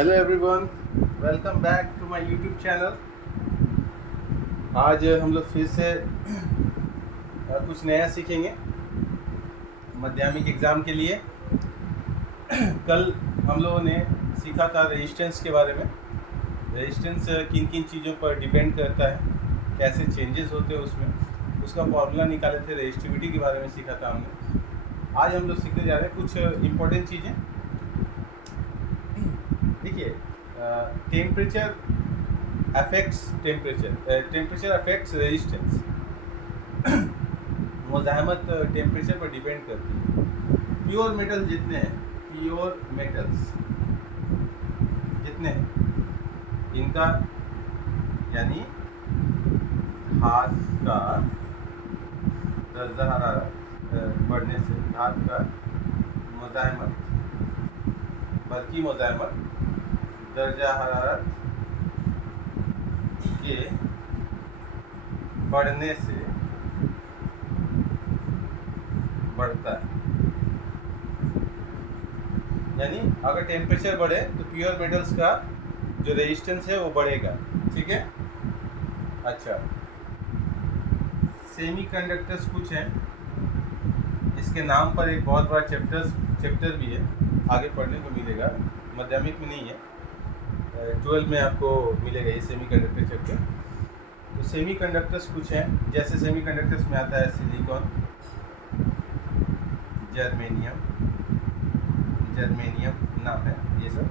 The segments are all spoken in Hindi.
Hello everyone, welcome back to my YouTube channel. आज हम लोग फिर से कुछ नया सीखेंगे माध्यमिक एग्ज़ाम के लिए। कल हम लोगों ने सीखा था रेजिस्टेंस के बारे में। रेजिस्टेंस किन किन चीज़ों पर डिपेंड करता है, कैसे चेंजेस होते हैं उसमें, उसका फॉर्मूला निकाले थे। रेजिस्टिविटी के बारे में सीखा था हमने। आज हम लोग सीखने जा रहे हैं कुछ इम्पोर्टेंट चीज़ें। देखिए, टेम्परेचर अफेक्ट्स रेजिस्टेंस। मुज़ाहमत टेम्परेचर पर डिपेंड करती है। प्योर मेटल जितने हैं, प्योर मेटल्स जितने हैं, इनका यानी धात का दर्जा हरारत बढ़ने से धात का मुज़ाहमत, बल्कि मुज़ाहमत दर्जा हरारत के बढ़ने से बढ़ता है। यानी अगर टेम्परेचर बढ़े तो प्योर मेटल्स का जो रेजिस्टेंस है वो बढ़ेगा। ठीक है। अच्छा, सेमीकंडक्टर्स कुछ हैं, इसके नाम पर एक बहुत बड़ा चैप्टर भी है, आगे पढ़ने को मिलेगा। माध्यमिक में नहीं है, 12 में आपको मिलेगा ये सेमीकंडक्टर चैप्टर। तो सेमीकंडक्टर्स कुछ हैं, जैसे सेमीकंडक्टर्स में आता है सिलिकॉन, जर्मेनियम नाम है ये सब।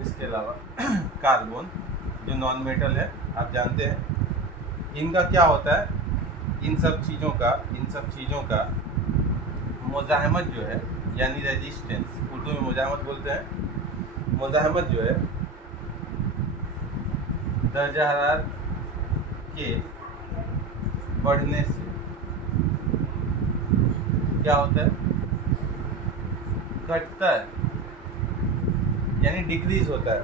इसके अलावा कार्बन जो नॉन मेटल है, आप जानते हैं। इनका क्या होता है, इन सब चीज़ों का मुज़ाहमत जो है, यानी रेजिस्टेंस, उर्दू में मुज़ाहमत बोलते हैं। मुज़ाहमत जो है दर्जा हरारत के बढ़ने से क्या होता है, घटता है, यानी डिक्रीज होता है।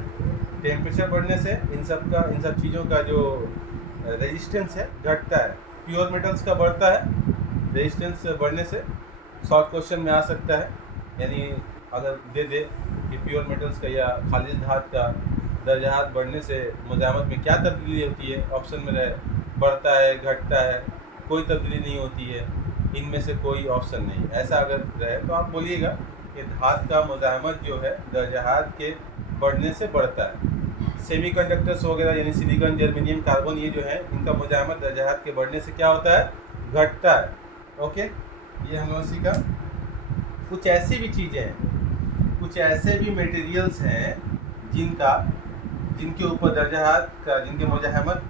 टेम्परेचर बढ़ने से इन सब चीज़ों का जो रेजिस्टेंस है घटता है। प्योर मेटल्स का बढ़ता है रेजिस्टेंस बढ़ने से। शॉर्ट क्वेश्चन में आ सकता है, यानी अगर दे कि प्योर मेटल्स का या खालिज धात का दर्जा हरारत बढ़ने से मुज़ाहमत में क्या तब्दीली होती है, ऑप्शन में रहे बढ़ता है, घटता है, कोई तब्दीली नहीं होती है, इनमें से कोई ऑप्शन नहीं। ऐसा अगर रहे तो आप बोलिएगा कि धात का मुज़ाहमत जो है दर्जा हरारत के बढ़ने से बढ़ता है। सेमीकंडक्टर्स वगैरह यानी सिलिकॉन, जर्मेनियम, कार्बन, ये जो है इनका मुज़ाहमत दर्जा हरारत के बढ़ने से क्या होता है, घटता है। ओके, ये हम लोगों ने सीखा। कुछ ऐसी भी चीज़ें हैं, कुछ ऐसे भी मटेरियल्स हैं जिनके ऊपर दर्जा हरारत का, जिनके मुज़ाहमत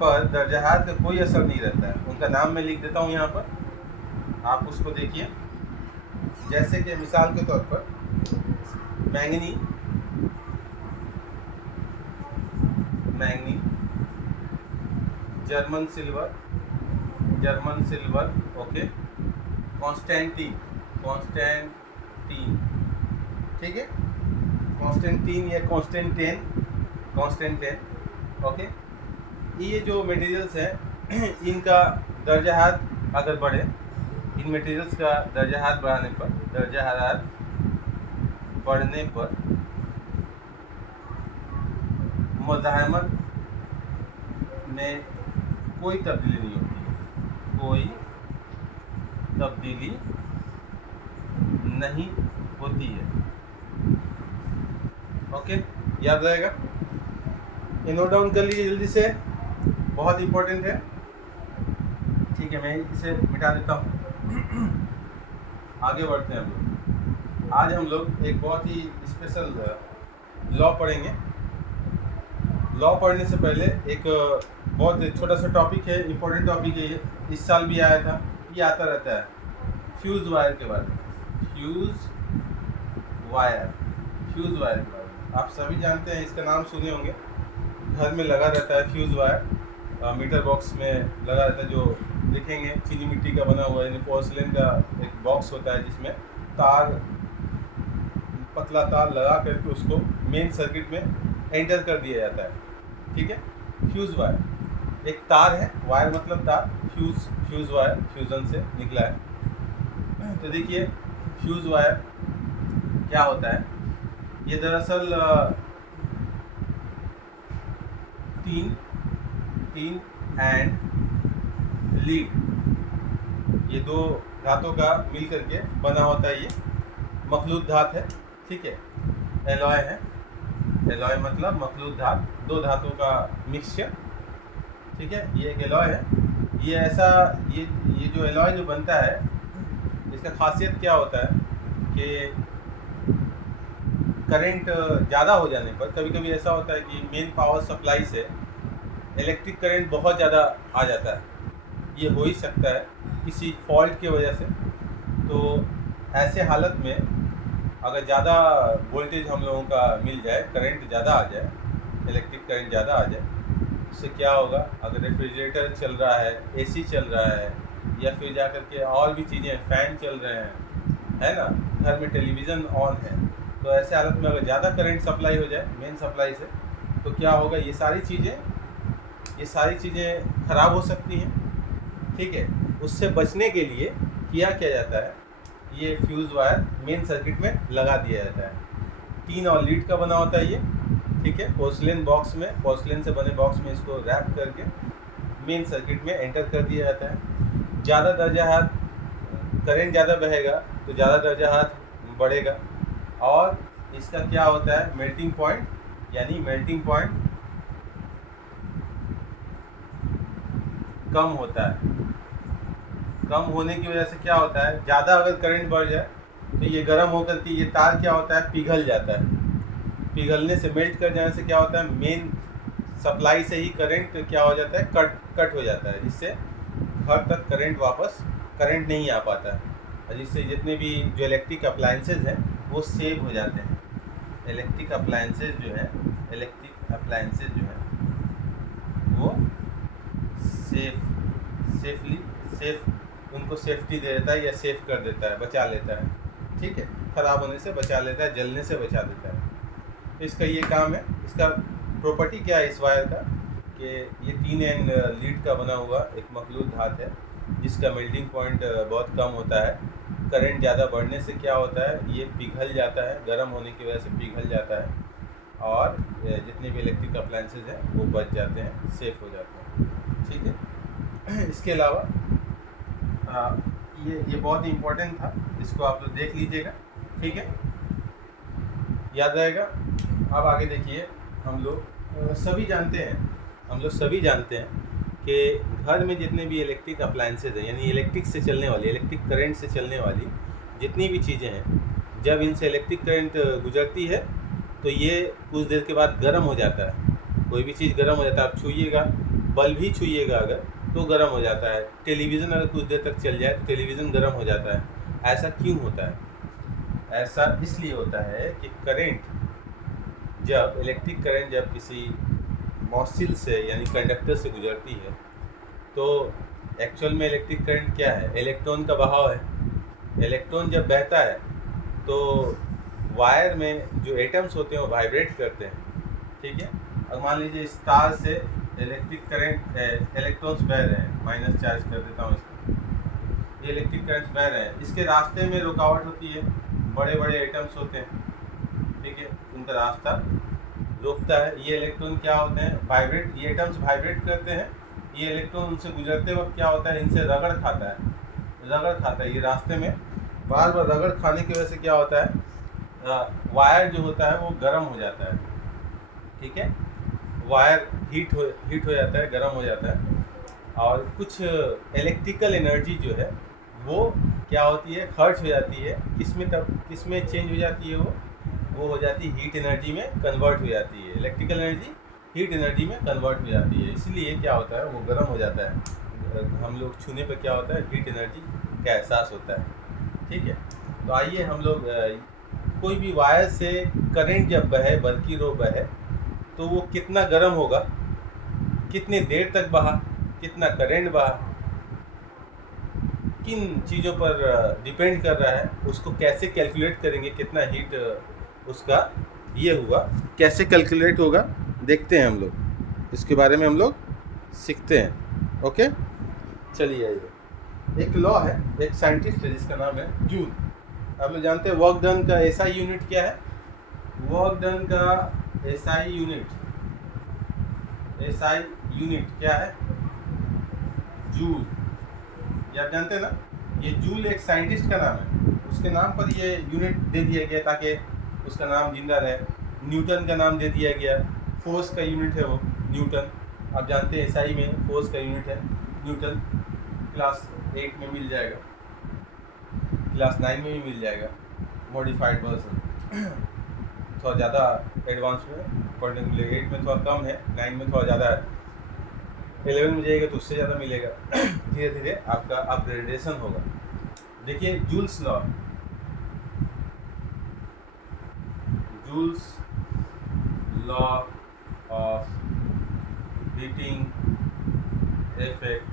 पर दर्जा हरारत का कोई असर नहीं रहता है। उनका नाम मैं लिख देता हूँ यहाँ पर, आप उसको देखिए। जैसे कि मिसाल के तौर पर मैंगनी, जर्मन सिल्वर, ओके, कॉन्स्टेंटीन, ठीक है, कॉन्स्टेंटीन या कॉन्स्टेंटेन, ओके। ये जो मटेरियल्स हैं इनका दर्जा हरारत अगर बढ़े, इन मटेरियल्स का दर्जा हरारत बढ़ने पर मुज़ाहमत में कोई तब्दीली नहीं होती है, कोई तब्दीली नहीं होती है। ओके, याद रहेगा, ये नोट डाउन कर लीजिए जल्दी से, बहुत इम्पोर्टेंट है। ठीक है, मैं इसे मिटा देता हूँ। आगे बढ़ते हैं हम लोग। आज हम लोग एक बहुत ही स्पेशल लॉ पढ़ेंगे। लॉ पढ़ने से पहले एक बहुत छोटा सा टॉपिक है, इम्पोर्टेंट टॉपिक है ये, इस साल भी आया था, ये आता रहता है, फ्यूज़ वायर के बारे में। फ्यूज़ वायर के बारे में आप सभी जानते हैं, इसका नाम सुने होंगे। घर में लगा रहता है फ्यूज़ वायर, मीटर बॉक्स में लगा रहता है, जो देखेंगे चीनी मिट्टी का बना हुआ है, यानी पोर्सिलेन का एक बॉक्स होता है जिसमें पतला तार लगा करके उसको मेन सर्किट में एंटर कर दिया जाता है। ठीक है, फ्यूज़ वायर एक तार है, वायर मतलब तार, फ्यूज़ वायर फ्यूज़न से निकला है। तो देखिए फ्यूज़ वायर क्या होता है, ये दरअसल टीन एंड लीड, ये दो धातों का मिल करके बना होता है। ये मखलूत धात है, ठीक है, एलॉय है। एलॉय मतलब मखलूत धात, दो धातों का मिक्सचर, ठीक है। ये एक एलॉय है। ये ऐसा ये जो एलॉय जो बनता है, इसका खासियत क्या होता है कि करंट ज़्यादा हो जाने पर कभी कभी ऐसा होता है कि मेन पावर सप्लाई से इलेक्ट्रिक करंट बहुत ज़्यादा आ जाता है। ये हो ही सकता है किसी फॉल्ट की वजह से। तो ऐसे हालत में अगर ज़्यादा वोल्टेज हम लोगों का मिल जाए, करंट ज़्यादा आ जाए, इलेक्ट्रिक करंट ज़्यादा आ जाए, उससे क्या होगा, अगर रेफ्रिजरेटर चल रहा है, एसी चल रहा है, या फिर जा कर के और भी चीज़ें, फ़ैन चल रहे हैं, है ना, घर में टेलीविज़न ऑन है, तो ऐसे हालत में अगर ज़्यादा करंट सप्लाई हो जाए मेन सप्लाई से, तो क्या होगा, ये सारी चीज़ें ख़राब हो सकती हैं, ठीक है। उससे बचने के लिए क्या जाता है, ये फ्यूज़ वायर मेन सर्किट में लगा दिया जाता है। टीन और लीड का बना होता है ये, ठीक है। पोर्सलेन बॉक्स में, पोर्सलेन से बने बॉक्स में इसको रैप करके मेन सर्किट में एंटर कर दिया जाता है। ज़्यादा दर्जा हाथ, करंट ज़्यादा बहेगा तो ज़्यादा दर्जा हाथ बढ़ेगा, और इसका क्या होता है, मेल्टिंग पॉइंट, यानी मेल्टिंग पॉइंट कम होता है। कम होने की वजह से क्या होता है, ज़्यादा अगर करंट बढ़ जाए तो ये गर्म होकर के ये तार क्या होता है, पिघल जाता है। पिघलने से, मेल्ट कर जाने से क्या होता है, मेन सप्लाई से ही करंट क्या हो जाता है, कट हो जाता है, जिससे घर तक करंट नहीं आ पाता है, और जिससे जितने भी जो इलेक्ट्रिक अप्लायंसेज हैं वो सेव हो जाते हैं। इलेक्ट्रिक अप्लायंसेज जो हैं वो उनको सेफ्टी दे देता है, या सेफ कर देता है, बचा लेता है, ठीक है। ख़राब होने से बचा लेता है, जलने से बचा देता है। इसका ये काम है। इसका प्रॉपर्टी क्या है इस वायर का, कि ये टीन एंड लीड का बना हुआ एक मखलूत धात है, जिसका मेल्टिंग पॉइंट बहुत कम होता है। करंट ज़्यादा बढ़ने से क्या होता है, ये पिघल जाता है, गर्म होने की वजह से पिघल जाता है, और जितने भी इलेक्ट्रिक अप्लायंसेज हैं वो बच जाते हैं, सेफ हो जाते हैं, ठीक है। इसके अलावा ये बहुत ही इम्पोर्टेंट था, इसको आप लोग देख लीजिएगा, ठीक है, याद रहेगा। अब आगे देखिए, हम लोग सभी जानते हैं कि घर में जितने भी इलेक्ट्रिक अप्लायंसेज हैं, यानी इलेक्ट्रिक से चलने वाली, इलेक्ट्रिक करंट से चलने वाली जितनी भी चीज़ें हैं, जब इनसे इलेक्ट्रिक करंट गुजरती है तो ये कुछ देर के बाद गर्म हो जाता है। कोई भी चीज़ गर्म हो जाता है, आप छूइएगा, बल्ब ही छूइएगा अगर तो गर्म हो जाता है। टेलीविज़न अगर कुछ देर तक चल जाए तो टेलीविज़न गर्म हो जाता है। ऐसा क्यों होता है? ऐसा इसलिए होता है कि इलेक्ट्रिक करंट जब किसी मॉसिल से, यानी कंडक्टर से गुजरती है, तो एक्चुअल में इलेक्ट्रिक करंट क्या है, इलेक्ट्रॉन का बहाव है। इलेक्ट्रॉन जब बहता है तो वायर में जो एटम्स होते हैं वो वाइब्रेट करते हैं, ठीक है। अब मान लीजिए इस तार से इलेक्ट्रिक करंट, इलेक्ट्रॉन्स बह रहे हैं, माइनस चार्ज कर देता हूँ इसको, ये इलेक्ट्रिक करंट्स बह रहे हैं, इसके रास्ते में रुकावट होती है, बड़े बड़े एटम्स होते हैं, ठीक है, उनका रास्ता रोकता है। ये इलेक्ट्रॉन क्या होते हैं, वाइब्रेट, ये एटम्स वाइब्रेट करते हैं। ये इलेक्ट्रॉन उनसे गुजरते वक्त क्या होता है, इनसे रगड़ खाता है ये रास्ते में, बार बार रगड़ खाने की वजह से क्या होता है, वायर जो होता है वो गर्म हो जाता है, ठीक है। वायर हीट हो जाता है, गर्म हो जाता है, और कुछ इलेक्ट्रिकल एनर्जी जो है वो क्या होती है, खर्च हो जाती है। किसमें चेंज हो जाती है, वो हो जाती है हीट एनर्जी में कन्वर्ट हो जाती है। इलेक्ट्रिकल एनर्जी हीट एनर्जी में कन्वर्ट हो जाती है, इसलिए क्या होता है, वो गर्म हो जाता है। हम लोग छूने पर क्या होता है, हीट एनर्जी का एहसास होता है, ठीक है। तो आइए हम लोग कोई भी वायर से करंट जब बहे, बल्कि रो बहे, तो वो कितना गर्म होगा, कितने देर तक बहा, कितना करंट बहा, किन चीज़ों पर डिपेंड कर रहा है, उसको कैसे कैलकुलेट करेंगे, कितना हीट उसका ये हुआ, कैसे कैलकुलेट होगा, देखते हैं हम लोग, इसके बारे में हम लोग सीखते हैं। ओके, चलिए आइए। एक लॉ है, एक साइंटिस्ट है जिसका नाम है जूल। आप लोग जानते हैं वर्क डन का एसआई यूनिट क्या है? वर्क डन का एसआई यूनिट क्या है? जूल। ये आप जानते हैं ना, ये जूल एक साइंटिस्ट का नाम है, उसके नाम पर ये यूनिट दे दिया गया ताकि उसका नाम जिंदा रहे। न्यूटन का नाम दे दिया गया, फोर्स का यूनिट है वो न्यूटन। आप जानते हैं एसआई में फोर्स का यूनिट है न्यूटन। क्लास 8 में मिल जाएगा, क्लास 9 में भी मिल जाएगा, मॉडिफाइड वर्जन। थोड़ा ज़्यादा एडवांस में पढ़ने को मिलेगा। 8 में थोड़ा कम है, 9 में थोड़ा ज़्यादा है, 11 में जाएगा तो उससे ज़्यादा मिलेगा। धीरे धीरे आपका अपग्रेडेशन होगा। देखिए joules law of heating effect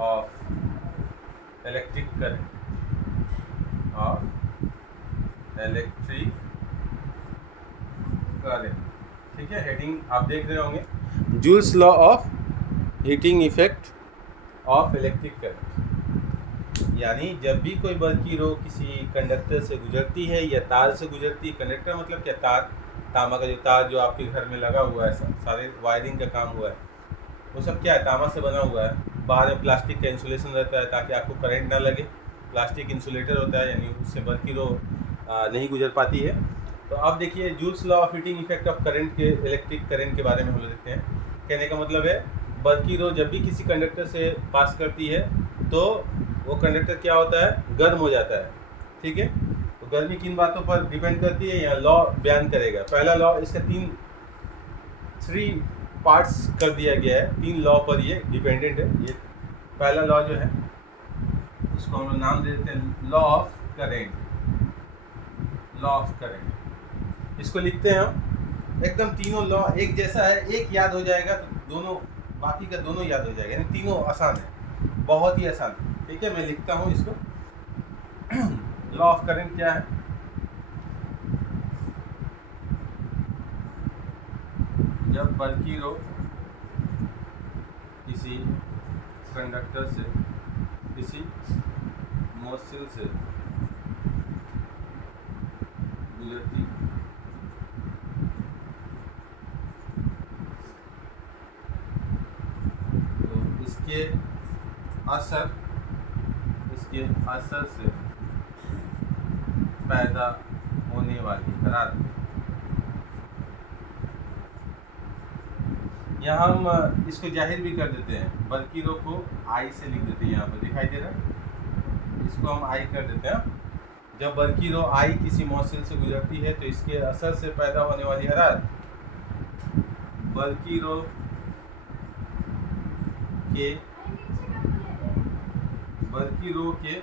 of electric current ठीक है, हेडिंग आप देख रहे होंगे, joules law of heating effect of electric current. यानी जब भी कोई बल्कि रो किसी कंडक्टर से गुजरती है या तार से गुजरती है, कंडक्टर मतलब क्या, तार, तांबा का जो तार जो आपके घर में लगा हुआ है, सारे वायरिंग का काम हुआ है, वो सब क्या है, तांबा से बना हुआ है। बाहर में प्लास्टिक का इंसुलेशन रहता है ताकि आपको करंट ना लगे, प्लास्टिक इंसुलेटर होता है, यानी उससे बल्कि रो नहीं गुजर पाती है। तो अब देखिए joules law of heating effect of current के, इलेक्ट्रिक करंट के बारे में हम लोग देखते हैं। कहने का मतलब है बल्कि रो जब भी किसी कंडक्टर से पास करती है तो वो कंडक्टर क्या होता है, गर्म हो जाता है। ठीक है, तो गर्मी किन बातों पर डिपेंड करती है, यहाँ लॉ बयान करेगा। पहला लॉ, इसका 3 पार्ट्स कर दिया गया है, 3 लॉ पर ये डिपेंडेंट है। ये पहला लॉ जो है इसको हम लोग नाम दे देते हैं लॉ ऑफ करेंट। इसको लिखते हैं हम, एकदम तीनों लॉ एक जैसा है, एक याद हो जाएगा तो दोनों, बाकी का दोनों याद हो जाएगा, यानी तीनों आसान है, बहुत ही आसान। ठीक है, मैं लिखता हूँ इसको। लॉ ऑफ करंट क्या है, जब बल्कि रो किसी कंडक्टर से, किसी मोशन से गुजरती तो इसके असर से पैदा होने वाली हरारत, यहाँ हम इसको जाहिर भी कर देते हैं, बल्कि रो को आई से लिख देते हैं, यहाँ पर दिखाई दे रहा है, इसको हम आई कर देते हैं। जब बल्कि रो आई किसी मौसिल से गुजरती है तो इसके असर से पैदा होने वाली हरारत, बल्कि रो के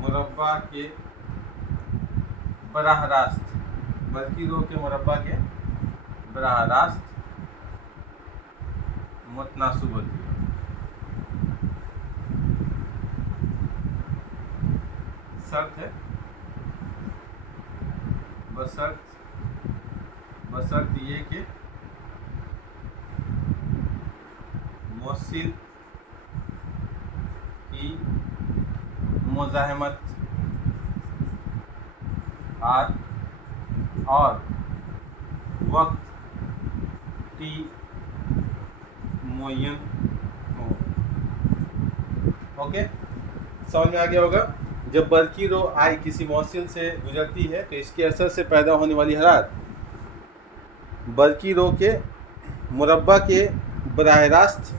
मुरब्बा के बराह रास्त, बल्कि रो के मुरब्बा के बराह रास्त मुतनासिब होती है। शर्त है, बशर्त ये कि मौसिल की मुज़ाहमत आर और वक्त टी मुय्यन हो। ओके, समझ में आ गया होगा। जब बल्कि रो आई किसी मौसिल से गुजरती है तो इसके असर से पैदा होने वाली हरारत बल्कि रो के मुरब्बा के बराह रास्त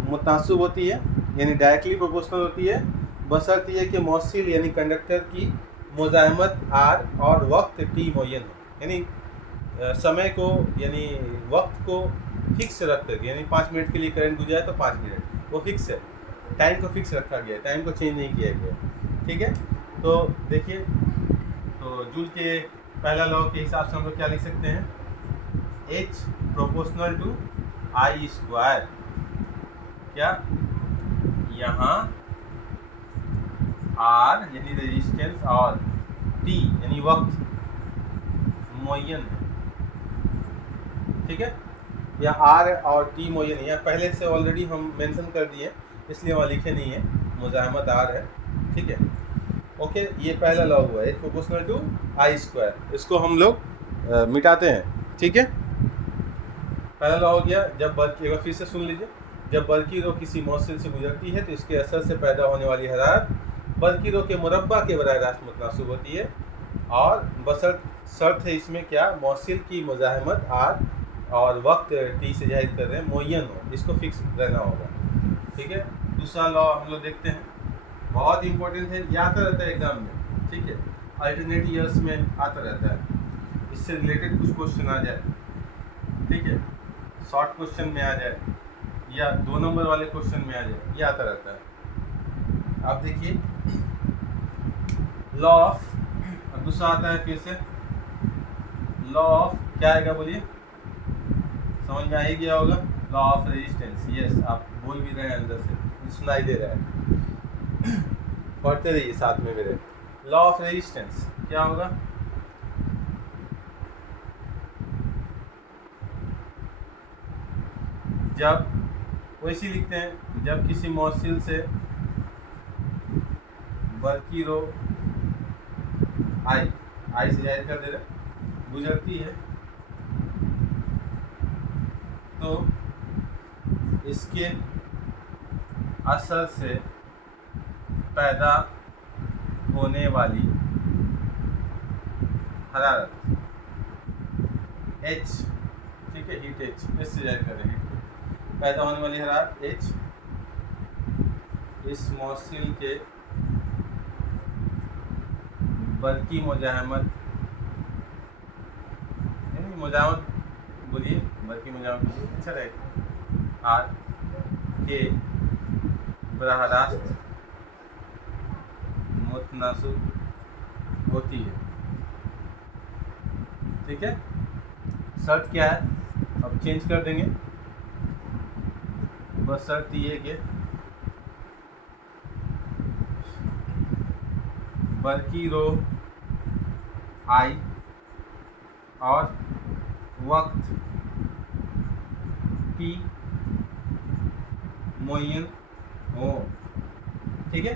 मुतनासिब होती है, यानी डायरेक्टली प्रोपोर्शनल होती है, बशर्त ये कि मौसिल यानी कंडक्टर की मुज़ाहमत आर और वक्त टी मुय्यन हो, यानी समय को, यानी वक्त को फिक्स रख करके, यानी 5 मिनट के लिए करंट गुजरा तो 5 मिनट, वो फिक्स है, टाइम को फिक्स रखा गया है, टाइम को चेंज नहीं किया गया। ठीक है, तो देखिए, तो जूल के पहला लॉ के हिसाब से हम लोग क्या लिख सकते हैं, H proportional to I square. क्या, यहाँ R यानी रेजिस्टेंस और T यानी वक्त मुय्यन है। ठीक है, यहाँ R और T मुय्यन है, यहाँ पहले से ऑलरेडी हम मेंशन कर दिए इसलिए वहाँ लिखे नहीं है, मुज़ाहमत R है। ठीक है, ओके, ये पहला लॉ हुआ H proportional to I square. इसको हम लोग मिटाते हैं, ठीक है। पहला लॉ हो गया, जब बल की, एक बार फिर से सुन लीजिए, जब बल की रो किसी मौसिल से गुजरती है तो इसके असर से पैदा होने वाली हरारत बल की रो के मुरब्बा के बराह रास्त मुतनासिब होती है, और बशर्त शर्त है इसमें क्या, मौसिल की मुज़ाहमत आर और वक्त टी से जाहिर कर रहे हैं मुअय्यन हो, इसको फिक्स रहना होगा, ठीक है। दूसरा लॉ हम लोग देखते हैं, बहुत इंपॉर्टेंट है, ये आता रहता है एग्जाम में, ठीक है, अल्टरनेट ईयर्स में आता रहता है, इससे रिलेटेड कुछ क्वेश्चन आ जाए, ठीक है, शॉर्ट क्वेश्चन में आ जाए या 2 नंबर वाले क्वेश्चन में आ जाए, ये आता रहता है। आप देखिए लॉ ऑफ, अब दूसरा आता है फिर से लॉ ऑफ, क्या आएगा बोलिए, समझ में आ ही गया होगा, लॉ ऑफ रेजिस्टेंस। यस, आप बोल भी रहे हैं, अंदर से सुनाई दे रहा है, पढ़ते रहिए साथ में मेरे। लॉ ऑफ रेजिस्टेंस क्या होगा, जब वैसे लिखते हैं, जब किसी मौसिल से बल्कि रो आई से जाहिर कर दे रहे गुजरती है तो इसके असर से पैदा होने वाली हरारत H, ठीक है, हीट H, इससे जाहिर कर रहे हैं, पैदा होने वाली हरारत H इस मौसिल के बल्कि मुजाहमत, नहीं मुजाहमत बोलिए, बल्कि मुजाहमत बोलिए, अच्छा रहेगा, आर के बराह रास्त मुतनासिब होती है, ठीक है। शर्त क्या है, अब चेंज कर देंगे, बस शर्त ये कि बल्कि रो आई और वक्त टी मुअय्यन हो, ठीक है,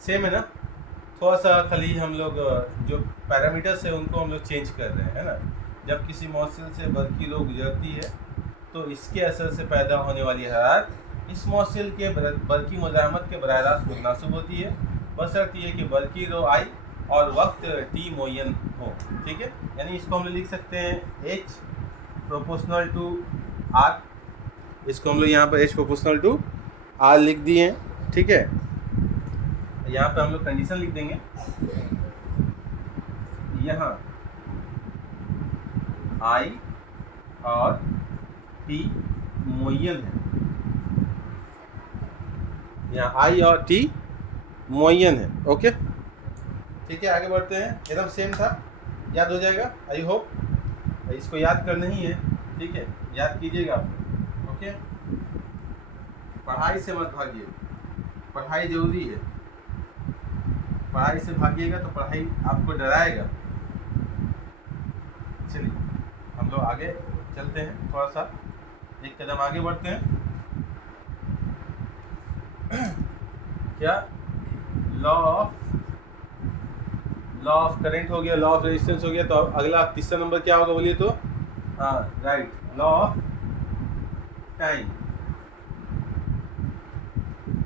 सेम है ना, थोड़ा सा खाली हम लोग जो पैरामीटर्स है उनको हम लोग चेंज कर रहे हैं, है ना। जब किसी मौसिल से बल्कि रो गुजरती है तो इसके असर से पैदा होने वाली हरारत इस मौसिल के बल्कि मुज़ाहमत के बराह रास्त मुतनासिब होती है, बशर्त ये कि बल्कि रो आई और वक्त टी मुअय्यन हो, ठीक है। यानी इसको हम लोग लिख सकते हैं H प्रोपोर्शनल टू R, इसको हम लोग यहाँ पर H प्रोपोर्शनल टू R लिख दिए हैं, ठीक है। यहाँ पे हम लोग कंडीशन लिख देंगे, यहाँ I और T मुअय्यन है, यहाँ I और T मुअय्यन है, ओके, ठीक है। आगे बढ़ते हैं, एकदम सेम था, याद हो जाएगा आई होप, इसको याद करना ही है, ठीक है, याद कीजिएगा आप, ओके। पढ़ाई से मत भागिए, पढ़ाई जरूरी है, पढ़ाई से भागिएगा तो पढ़ाई आपको डराएगा। चलिए हम लोग आगे चलते हैं, थोड़ा सा एक कदम आगे बढ़ते हैं। क्या, लॉ ऑफ करंट हो गया, लॉ ऑफ रेजिस्टेंस हो गया, तो अगला तीसरा नंबर क्या होगा बोलिए तो, हाँ राइट, लॉ ऑफ टाइम।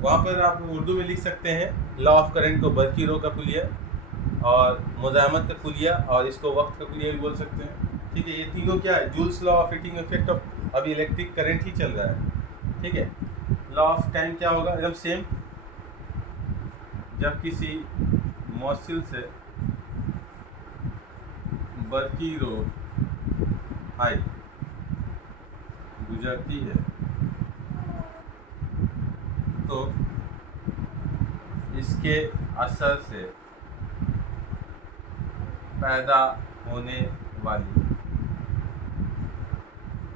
वहाँ पर आप उर्दू में लिख सकते हैं लॉ ऑफ करंट को बल्कि रो का कुलिया और मुज़ाहमत का कुलिया और इसको वक्त का कुलिया भी बोल सकते हैं, ठीक है। ये तीनों क्या है, joules law of heating effect of, अभी इलेक्ट्रिक करंट ही चल रहा है, ठीक है। लॉ ऑफ टाइम क्या होगा, एकदम सेम, जब किसी मौसिल से बल्कि रो आई गुजरती है तो इसके असर से पैदा होने वाली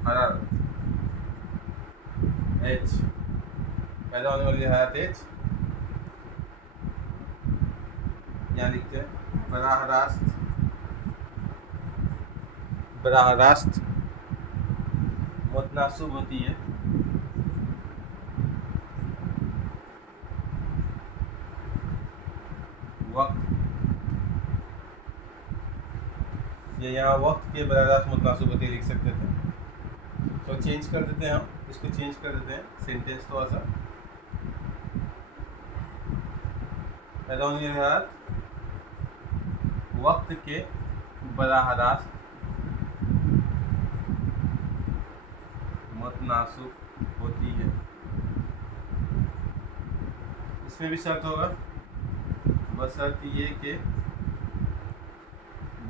हरारत H, पैदा होने वाली हरारत H, यहाँ लिखते हैं बराह रास्त मुतनासिब होती है वक्त ये यहाँ वक्त के बराह रास्त मुतनासिब होते लिख सकते थे। तो चेंज कर देते हैं, हम इसको चेंज कर देते हैं सेंटेंस थोड़ा सा। पैदा होने के बाद वक्त के बराह रास्त मुतनासिब होती है। इसमें भी शर्त होगा, बस शर्त ये कि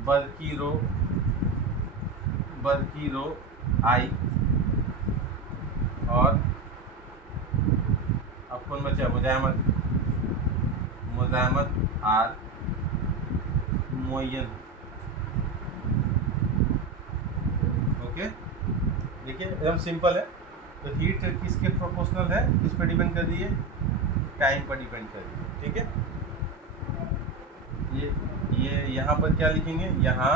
बरकी रो आई और अब कौन बचा, मुजामत आर मुअय्यन। ओके, देखिए एकदम सिंपल है। तो हीट किसके प्रोपोर्शनल है, किस पर डिपेंड कर रही है, टाइम पर डिपेंड कर रही है। ठीक है, ये यहाँ पर क्या लिखेंगे, यहाँ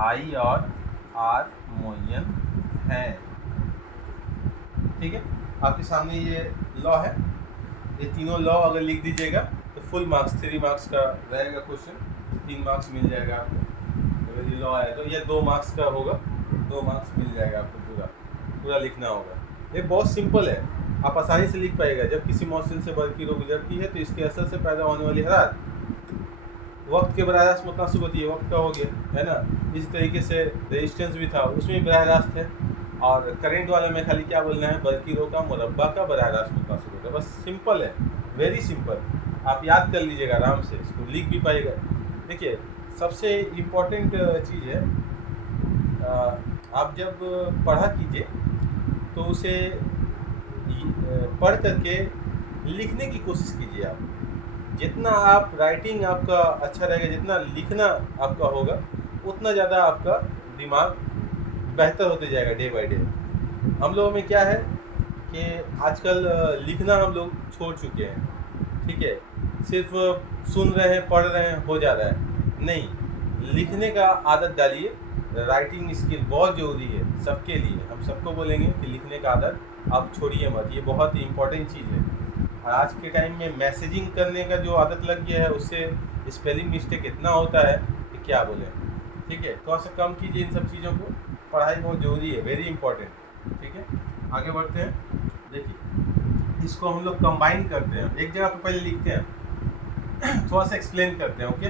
आई और आर मुअय्यन है। ठीक है, आपके सामने ये लॉ है, ये तीनों लॉ अगर लिख दीजिएगा तो फुल मार्क्स 3 मार्क्स का रहेगा क्वेश्चन, 3 मार्क्स मिल जाएगा आपको। अगर ये लॉ है तो ये 2 मार्क्स का होगा, 2 मार्क्स मिल जाएगा आपको, पूरा लिखना होगा। ये बहुत सिंपल है, आप आसानी से लिख पाएगा। जब किसी मौसम से बरकी रो गुजरती है तो इसके असर से पैदा होने वाली हरारत वक्त के बराह रास्त मुतनासिब होती है। वक्त का हो गया है ना, इस तरीके से रेजिस्टेंस भी था, उसमें भी बराह रास्त है। और करंट वाले में खाली क्या बोलना है, बरकी रो का मुरब्बा का बराह रास्त मुतनासिब होता है। बस सिंपल है, वेरी सिंपल। आप याद कर लीजिएगा आराम से, इसको लिख भी पाएगा। देखिए सबसे इम्पोर्टेंट चीज़ है, आप जब पढ़ा कीजिए तो उसे पढ़ करके लिखने की कोशिश कीजिए। आप जितना आप राइटिंग आपका अच्छा रहेगा, जितना लिखना आपका होगा, उतना ज़्यादा आपका दिमाग बेहतर होते जाएगा डे बाय डे। हम लोगों में क्या है कि आजकल लिखना हम लोग छोड़ चुके हैं। ठीक है, सिर्फ सुन रहे हैं, पढ़ रहे हैं, हो जा रहा है। नहीं, लिखने का आदत डालिए। राइटिंग स्किल बहुत ज़रूरी है सबके लिए। हम सबको बोलेंगे कि लिखने का आदत आप छोड़िए मत, ये बहुत ही इम्पोर्टेंट चीज़ है। और आज के टाइम में मैसेजिंग करने का जो आदत लग गया है, उससे स्पेलिंग मिस्टेक इतना होता है कि क्या बोलें। ठीक है, थोड़ा सा कम कीजिए इन सब चीज़ों को। पढ़ाई बहुत ज़रूरी है, वेरी इंपॉर्टेंट। ठीक है, आगे बढ़ते हैं। देखिए इसको हम लोग कंबाइन करते हैं, एक जगह पर पहले लिखते हैं, थोड़ा सा एक्सप्लेन करते हैं। ओके,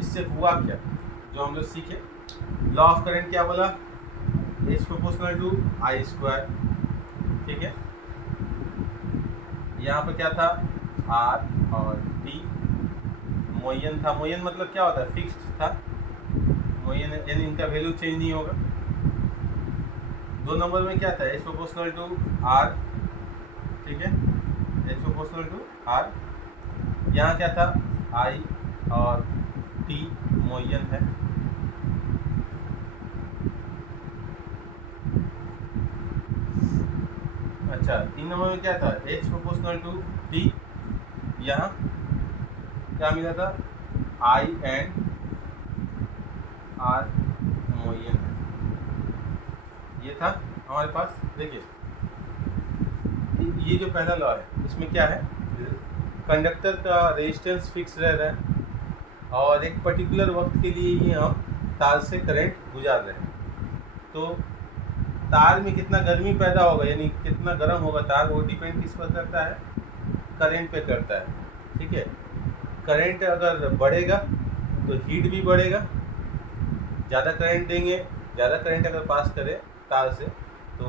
इससे हुआ क्या जो हम लोग सीखे। लॉ ऑफ करंट क्या बोला, H proportional to I square. ठीक है, यहाँ पे क्या था, R और T मुअय्यन था। मुअय्यन मतलब क्या होता है, फिक्स्ड था। मुअय्यन यानी इनका वैल्यू चेंज नहीं होगा। 2 नंबर में क्या था, H प्रोपोर्शनल टू R। ठीक है, H प्रोपोर्शनल टू R। यहाँ क्या था, I और T मुअय्यन है। अच्छा, 3 नंबर में क्या था, H प्रोपोर्शनल टू T। यहाँ क्या मिला था, I एंड R मुअय्यन है। ये था हमारे पास। देखिए ये जो पहला लॉ है, इसमें क्या है, कंडक्टर का रेजिस्टेंस फिक्स रह रहा है और एक पर्टिकुलर वक्त के लिए ही हम तार से करंट गुजार रहे हैं। तो तार में कितना गर्मी पैदा होगा, यानी कितना गर्म होगा तार, वो डिपेंड किस पर करता है, करंट पे करता है। ठीक है, करंट अगर बढ़ेगा तो हीट भी बढ़ेगा। ज़्यादा करंट देंगे, ज़्यादा करंट अगर पास करे तार से तो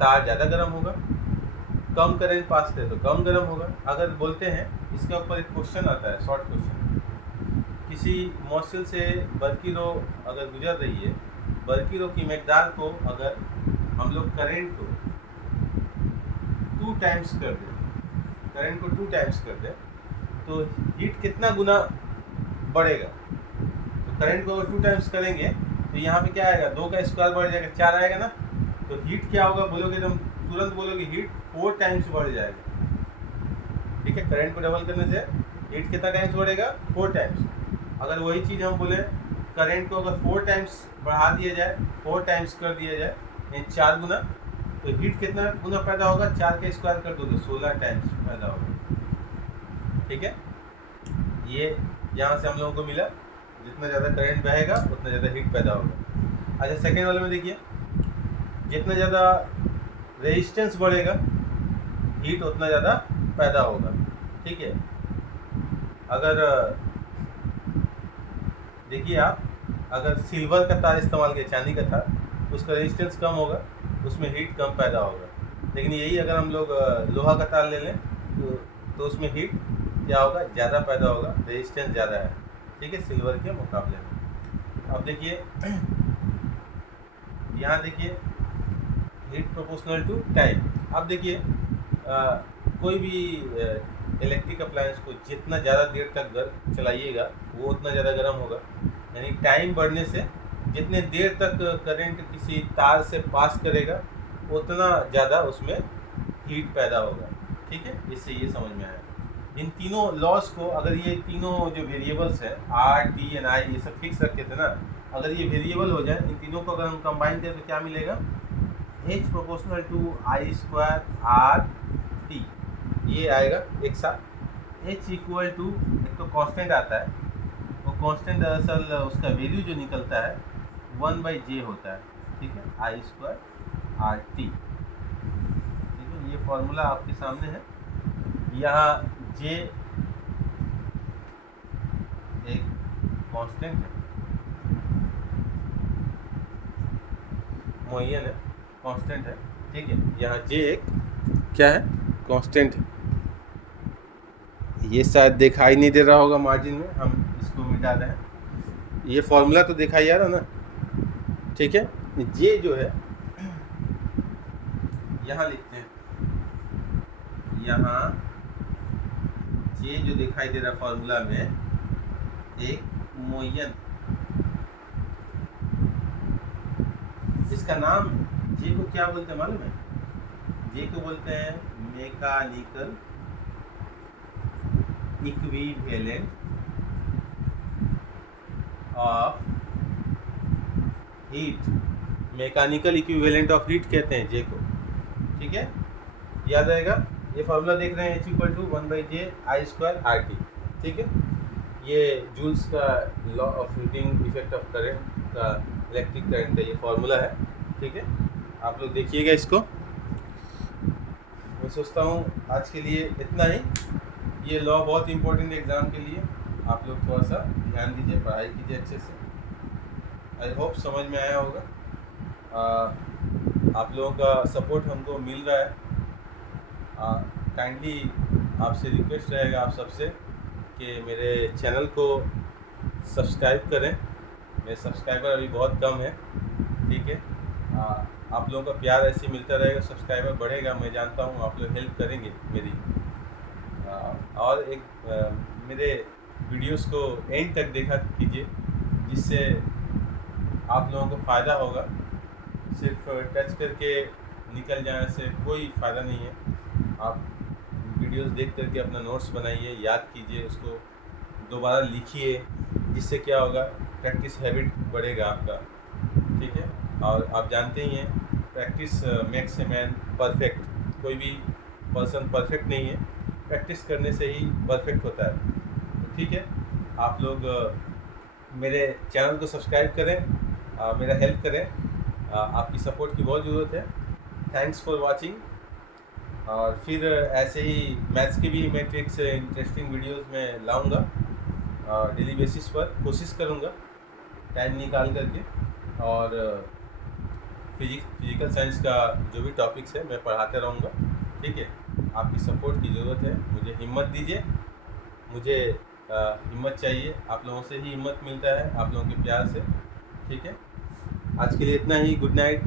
तार ज़्यादा गर्म होगा। कम करंट पास करे तो कम गर्म होगा। अगर बोलते हैं, इसके ऊपर एक क्वेश्चन आता है, शॉर्ट क्वेश्चन, किसी मौसल से बरकी रो अगर गुजर रही है, बरकी रो की मकदार को अगर हम लोग करंट को 2 टाइम्स कर दें, करंट को 2 टाइम्स कर दें तो हीट कितना गुना बढ़ेगा। तो करंट को अगर 2 टाइम्स करेंगे तो यहाँ पे क्या आएगा, 2 का स्क्वायर बढ़ जाएगा, 4 आएगा ना। तो हीट क्या होगा, बोलोगे एकदम तुरंत बोलोगे, हीट 4 टाइम्स बढ़ जाएगा। ठीक है, करंट को डबल करने से हीट कितना टाइम्स बढ़ेगा, 4 टाइम्स। अगर वही चीज़ हम बोले, करंट को अगर 4 टाइम्स बढ़ा दिया जाए, 4 टाइम्स कर दिया जाए, यानी 4 गुना, तो हीट कितना गुना पैदा होगा, 4 का स्क्वायर कर दो तो 16 टाइम्स पैदा होगा। ठीक है, ये यहाँ से हम लोगों को मिला जितना ज़्यादा करंट बहेगा उतना ज़्यादा हीट पैदा होगा। अच्छा, सेकेंड वाले में देखिए, जितना ज़्यादा रेजिस्टेंस बढ़ेगा हीट उतना ज़्यादा पैदा होगा। ठीक है, अगर देखिए आप अगर सिल्वर का तार इस्तेमाल किया, चांदी का तार, उसका रेजिस्टेंस कम होगा, उसमें हीट कम पैदा होगा। लेकिन यही अगर हम लोग लोहा का तार ले लें तो उसमें हीट क्या होगा, ज़्यादा पैदा होगा, रेजिस्टेंस ज़्यादा है। ठीक है, सिल्वर के मुकाबले में। अब देखिए यहाँ देखिए हीट प्रोपोर्शनल टू टाइम। अब देखिए कोई भी इलेक्ट्रिक अप्लायंस को जितना ज़्यादा देर तक चलाइएगा वो उतना ज़्यादा गर्म होगा। यानी टाइम बढ़ने से जितने देर तक करंट किसी तार से पास करेगा उतना ज़्यादा उसमें हीट पैदा होगा। ठीक है, इससे ये समझ में आया। इन तीनों लॉस को, अगर ये तीनों जो वेरिएबल्स हैं आर टी एंड आई, ये सब फिक्स रखे थे ना, अगर ये वेरिएबल हो जाए, इन तीनों को अगर हम कंबाइन करें तो क्या मिलेगा, H proportional to I square R T, ये आएगा एक साथ। H इक्वल टू, एक तो कांस्टेंट आता है, वो कांस्टेंट दरअसल उसका वैल्यू जो निकलता है 1/j होता है। ठीक है, आई स्क्वायर आर टी। ठीक है, ये फॉर्मूला आपके सामने है। यहाँ j एक कांस्टेंट है, मोयन है, कांस्टेंट है। ठीक है, यहाँ j एक क्या है, कांस्टेंट है। ये शायद दिखाई नहीं दे रहा होगा मार्जिन में, हम इसको मिटा रहे हैं। ये फॉर्मूला तो दिखाई आ रहा ना। ठीक है, j जो है यहाँ लिखते हैं, यहाँ j जो दिखाई दे रहा फॉर्मूला में, एक मोयन, इसका नाम j को क्या बोलते हैं मालूम है, j को बोलते हैं mechanical equivalent of heat. Mechanical equivalent of heat कहते हैं j को। ठीक है, याद रहेगा। ये फॉर्मूला देख रहे हैं, H equal to 1/j I square R T. ठीक है, ये जूल्स का law of heating effect of current का, इलेक्ट्रिक करंट का ये फॉर्मूला है। ठीक है, आप लोग देखिएगा इसको। मैं सोचता हूँ आज के लिए इतना ही। ये लॉ बहुत इंपॉर्टेंट है एग्ज़ाम के लिए, आप लोग थोड़ा सा ध्यान दीजिए, पढ़ाई कीजिए अच्छे से। आई होप समझ में आया होगा। आप लोगों का सपोर्ट हमको मिल रहा है। काइंडली आपसे रिक्वेस्ट रहेगा आप सबसे कि मेरे चैनल को सब्सक्राइब करें। मेरे सब्सक्राइबर अभी बहुत कम है। ठीक है, आप लोगों का प्यार ऐसे ही मिलता रहेगा, सब्सक्राइबर बढ़ेगा, मैं जानता हूँ आप लोग हेल्प करेंगे मेरी। और एक मेरे वीडियोस को एंड तक देखा कीजिए, जिससे आप लोगों को फ़ायदा होगा। सिर्फ टच करके निकल जाने से कोई फ़ायदा नहीं है। आप वीडियोस देख करके अपना नोट्स बनाइए, याद कीजिए, उसको दोबारा लिखिए, जिससे क्या होगा, प्रैक्टिस हैबिट बढ़ेगा आपका। ठीक है, और आप जानते ही हैं practice makes a man perfect. कोई भी पर्सन परफेक्ट नहीं है, प्रैक्टिस करने से ही परफेक्ट होता है। तो ठीक है, आप लोग मेरे चैनल को सब्सक्राइब करें, मेरा हेल्प करें। आपकी सपोर्ट की बहुत ज़रूरत है। Thanks for watching. और फिर ऐसे ही मैथ्स के भी मैट्रिक्स इंटरेस्टिंग वीडियोस में लाऊंगा डेली बेसिस पर, कोशिश करूंगा टाइम निकाल करके। और फिजिकल साइंस का जो भी टॉपिक्स है मैं पढ़ाते रहूँगा। ठीक है, आपकी सपोर्ट की ज़रूरत है, मुझे हिम्मत दीजिए। मुझे हिम्मत चाहिए, आप लोगों से ही हिम्मत मिलता है, आप लोगों के प्यार से। ठीक है, आज के लिए इतना ही। Good night.